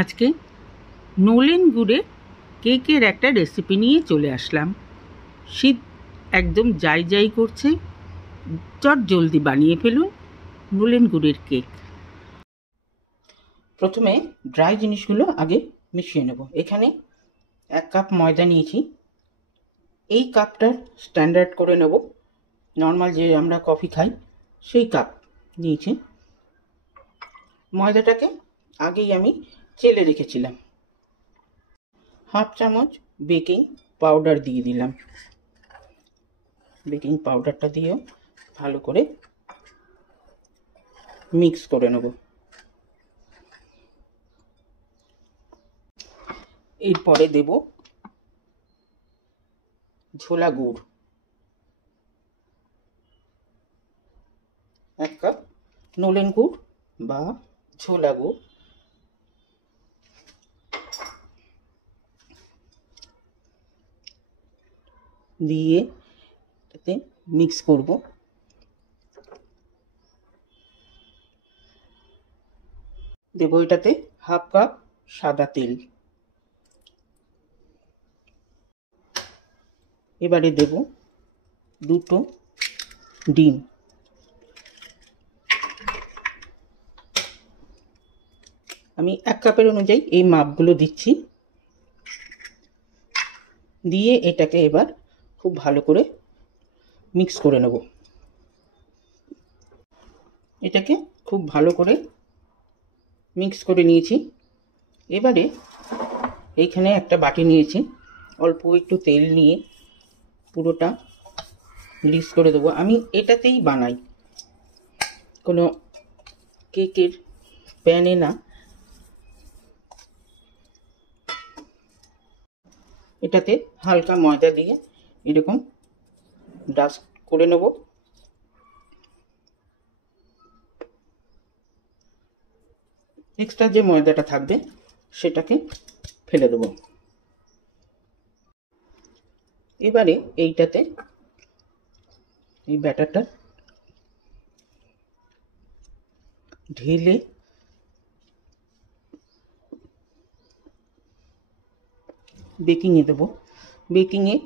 আজকে নোলেন গুড়ে কেকের একটা রেসিপি নিয়ে চলে আসলাম। শীত একদম যাই যাই করছে, চট জলদি বানিয়ে ফেলুন নোলেন গুড়ের কেক। প্রথমে ড্রাই জিনিসগুলো আগে মিশিয়ে নেব। এখানে 1 কাপ ময়দা নিয়েছি। এই কাপটার স্ট্যান্ডার্ড করে নেব, নর্মাল যে আমরা কফি খাই সেই কাপ নিয়েছি। ময়দাটাকে আগেই আমি চেলে রেখেছিলাম। 1/2 চামচ বেকিং পাউডার দিয়ে দিলাম। বেকিং পাউডারটা দিয়েও ভালো করে মিক্স করে নেব। এরপরে দেব ঝোলা গুড়, 1 কাপ নোলেন গুড় বা ঝোলা গুড়। দিয়ে এটাতে মিক্স করব। দেব এটাতে 1/2 কাপ সাদা তেল। এবারে দেব 2টো ডিম। আমি 1 কাপের অনুযায়ী এই মাপগুলো দিচ্ছি। দিয়ে এটাকে এবার খুব ভালো করে মিক্স করে নেব। এটাকে খুব ভালো করে মিক্স করে নিয়েছি। এবারে এইখানে একটা বাটি নিয়েছি, অল্প একটু তেল নিয়ে পুরোটা গ্রিস করে দেবো। আমি এটাতেই বানাই, কোনো কেকের প্যানে না। এটাতে হালকা ময়দা দিয়ে এরকম ডাস্ট করে নেব। এক্সট্রা যে ময়দাটা থাকবে সেটাকে ফেলে দেব। এবারে এইটাতে এই ব্যাটারটা ঢেলে বেকিংয়ে দেব। বেকিংয়ে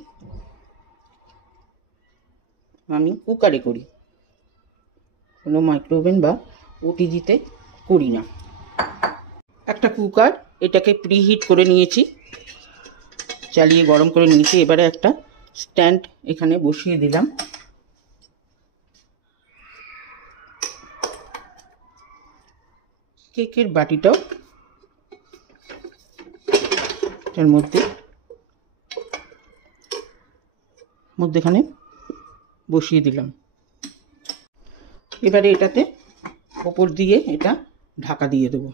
আমি কুকারে করি, কোনো মাইক্রোওভেন বা ওটিজিতে করি না। একটা কুকার, এটাকে প্রিহিট করে নিয়েছি, চালিয়ে গরম করে নিয়েছি। এবারে একটা স্ট্যান্ড এখানে বসিয়ে দিলাম। কেকের বাটিটাও এর মধ্যেখানে বসিয়ে দিলাম। এবারে এটাতে ওপর দিয়ে এটা ঢাকা দিয়ে দেবো।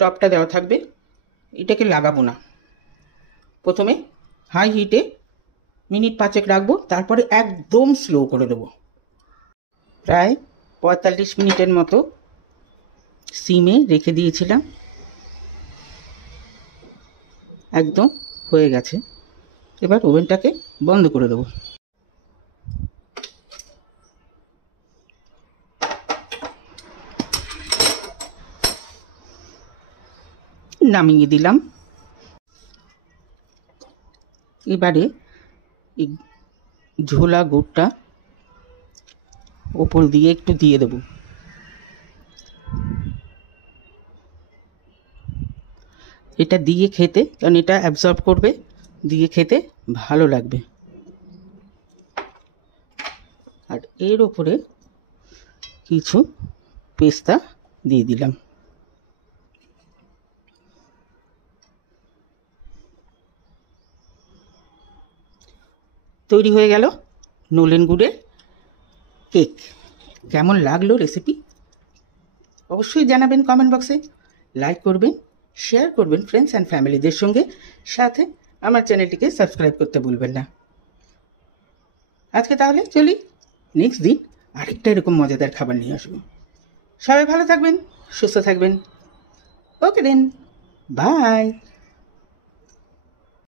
টপটা দেওয়া থাকবে, এটাকে লাগাবো না। প্রথমে হাই হিটে মিনিট 5 রাখবো, তারপরে একদম স্লো করে দেবো। প্রায় 45 মিনিটের মতো সিমে রেখে দিয়েছিলাম, একদম হয়ে গেছে। এবার ওভেনটাকে বন্ধ করে দেবো। নামিয়ে দিলাম। এবারে এই ঝোলা গুড়টা ওপর দিয়ে একটু দিয়ে দেব। এটা দিয়ে খেতে, কারণ এটা অ্যাবজর্ব করবে, দিয়ে খেতে ভালো লাগবে। আর এর ওপরে কিছু পেস্তা দিয়ে দিলাম। তৈরি হয়ে গেল নোলেন গুড়ের কেক। কেমন লাগলো রেসিপি অবশ্যই জানাবেন কমেন্ট বক্সে। লাইক করবেন, শেয়ার করবেন ফ্রেন্ডস অ্যান্ড ফ্যামিলিদের সঙ্গে। সাথে আমার চ্যানেলটিকে সাবস্ক্রাইব করতে ভুলবেন না। আজকে তাহলে চলি, নেক্সট দিন আরেকটা এরকম মজাদার খাবার নিয়ে আসবো। সবাই ভালো থাকবেন, সুস্থ থাকবেন। ওকে দেন, বাই।